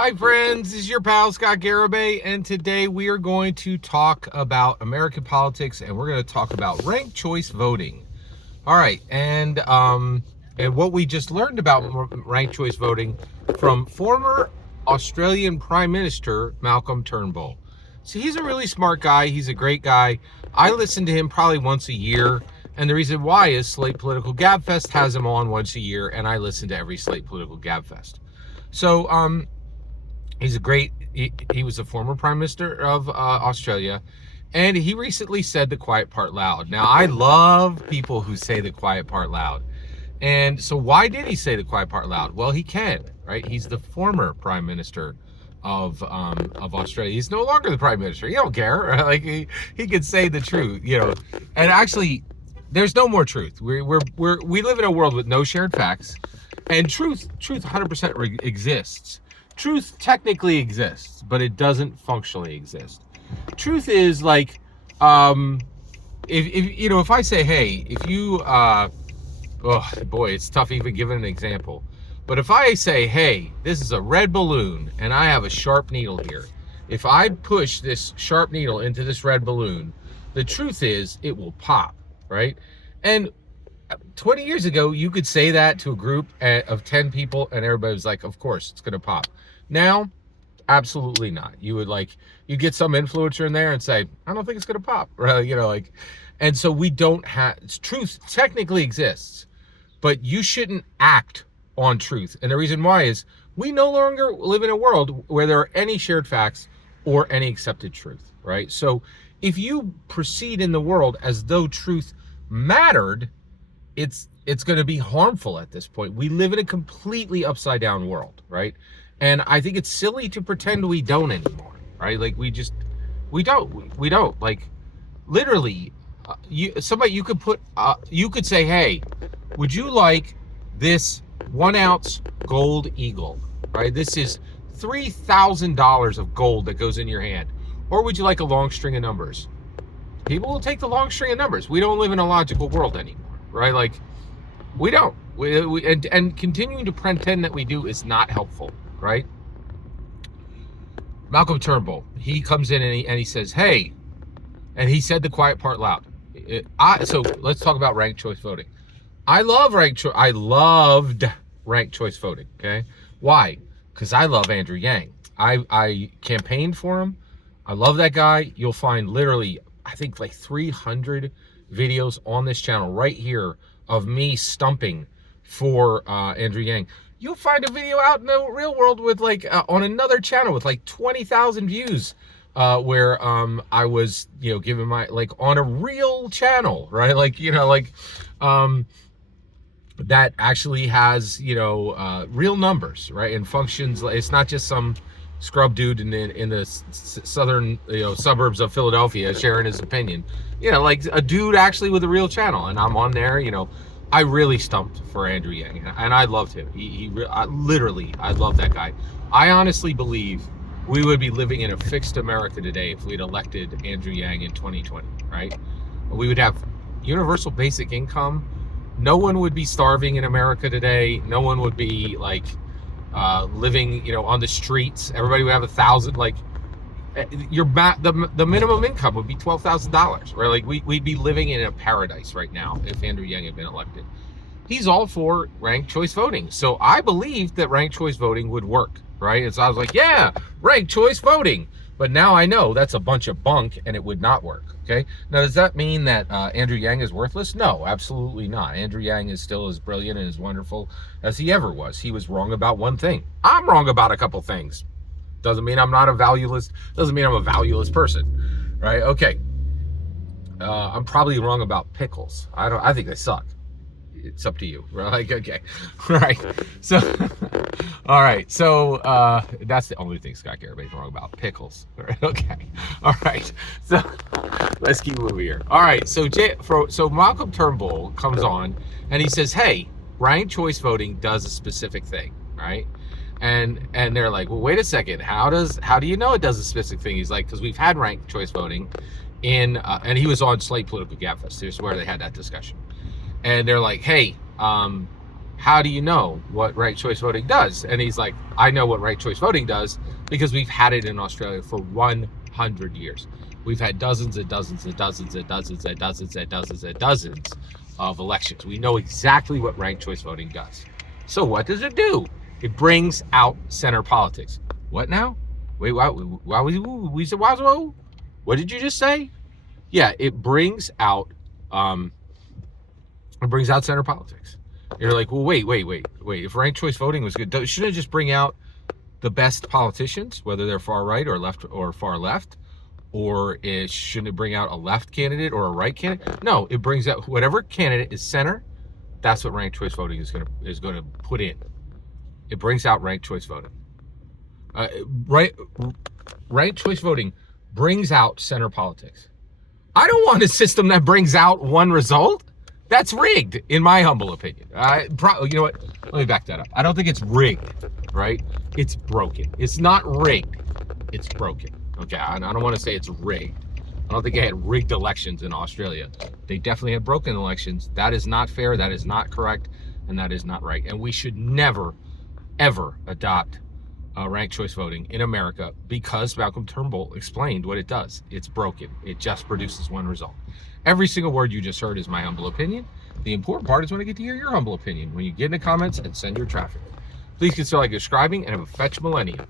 Hi friends, this is your pal Scott Garibay, and today we are going to talk about American politics, and we're going to talk about ranked choice voting. All right, and what we just learned about ranked choice voting from former Australian Prime Minister Malcolm Turnbull. So he's a really smart guy. He's a great guy. I listen to him probably once a year, and the reason why is Slate Political Gabfest has him on once a year, and I listen to every Slate Political Gabfest. So he's a great. He was a former prime minister of Australia, and he recently said the quiet part loud. Now, I love people who say the quiet part loud. And so why did he say the quiet part loud? Well, he can, right? He's the former prime minister of Australia. He's no longer the prime minister. He don't care. Right? Like he could say the truth, you know. And actually, there's no more truth. We live in a world with no shared facts, and truth 100% exists. Truth technically exists, but it doesn't functionally exist. Truth is like, if I say, hey, if you, oh boy, it's tough even giving an example. But if I say, hey, this is a red balloon and I have a sharp needle here, if I push this sharp needle into this red balloon, the truth is it will pop, right? And 20 years ago, you could say that to a group of 10 people and everybody was like, of course, it's going to pop. Now, absolutely not. You get some influencer in there and say, I don't think it's going to pop, right? And so we don't have, truth technically exists, but you shouldn't act on truth. And the reason why is we no longer live in a world where there are any shared facts or any accepted truth, right? So if you proceed in the world as though truth mattered, it's going to be harmful at this point. We live in a completely upside down world, right? And I think it's silly to pretend we don't anymore, right? Like we don't. Like literally, you could say, hey, would you like this 1 ounce gold eagle, right? This is $3,000 of gold that goes in your hand, or would you like a long string of numbers? People will take the long string of numbers. We don't live in a logical world anymore, right? Like we don't. And continuing to pretend that we do is not helpful, right? Malcolm Turnbull, he comes in and he says, hey, and he said the quiet part loud. So let's talk about ranked choice voting. I loved ranked choice voting. Okay, why? Because I love Andrew Yang. I campaigned for him. I love that guy. You'll find literally, I think, like 300 videos on this channel right here of me stumping for Andrew Yang. You'll find a video out in the real world with on another channel with like 20,000 views where I was, giving my, on a real channel, right? That actually has, real numbers, right? And functions. It's not just some scrub dude in the southern, suburbs of Philadelphia sharing his opinion. Like a dude actually with a real channel, and I'm on there, I really stumped for Andrew Yang, and I loved him. I love that guy. I honestly believe we would be living in a fixed America today if we'd elected Andrew Yang in 2020, right? We would have universal basic income. No one would be starving in America today. No one would be living, on the streets. Everybody would have the minimum income would be $12,000, right? Like we'd be living in a paradise right now if Andrew Yang had been elected. He's all for ranked choice voting. So I believed that ranked choice voting would work, right? And so I was like, yeah, ranked choice voting. But now I know that's a bunch of bunk and it would not work, okay? Now, does that mean that Andrew Yang is worthless? No, absolutely not. Andrew Yang is still as brilliant and as wonderful as he ever was. He was wrong about one thing. I'm wrong about a couple things. Doesn't mean I'm a valueless person, right? Okay. I'm probably wrong about pickles. I think they suck. It's up to you, right? Okay. All right. So, all right. So, that's the only thing Scott Garabay's wrong about, pickles. Right? Okay. All right. So, let's keep moving here. All right. So, Malcolm Turnbull comes on and he says, hey, ranked choice voting does a specific thing, right? And they're like, well, wait a second. How do you know it does a specific thing? He's like, because we've had ranked choice voting and he was on Slate Political Gabfest. Here's where they had that discussion. And they're like, hey, how do you know what ranked choice voting does? And he's like, I know what ranked choice voting does because we've had it in Australia for 100 years. We've had dozens and dozens and dozens and dozens and dozens and dozens and dozens of elections. We know exactly what ranked choice voting does. So what does it do? It brings out center politics. What now? Wait, what did you just say? Yeah, it brings out center politics. You're like, well, wait. If ranked choice voting was good, shouldn't it just bring out the best politicians, whether they're far right or left or far left? Or shouldn't it bring out a left candidate or a right candidate? No, it brings out whatever candidate is center. That's what ranked choice voting is going to put in. It brings out ranked choice voting. Ranked choice voting brings out center politics. I don't want a system that brings out one result. That's rigged, in my humble opinion. You know what? Let me back that up. I don't think it's rigged, right? It's broken. It's not rigged. It's broken. Okay, I don't want to say it's rigged. I don't think they had rigged elections in Australia. They definitely had broken elections. That is not fair. That is not correct. And that is not right. And we should never, ever adopt ranked choice voting in America because Malcolm Turnbull explained what it does. It's broken. It just produces one result. Every single word you just heard is my humble opinion. The important part is when I get to hear your humble opinion, when you get in the comments and send your traffic. Please consider like subscribing and have a fetch millennium.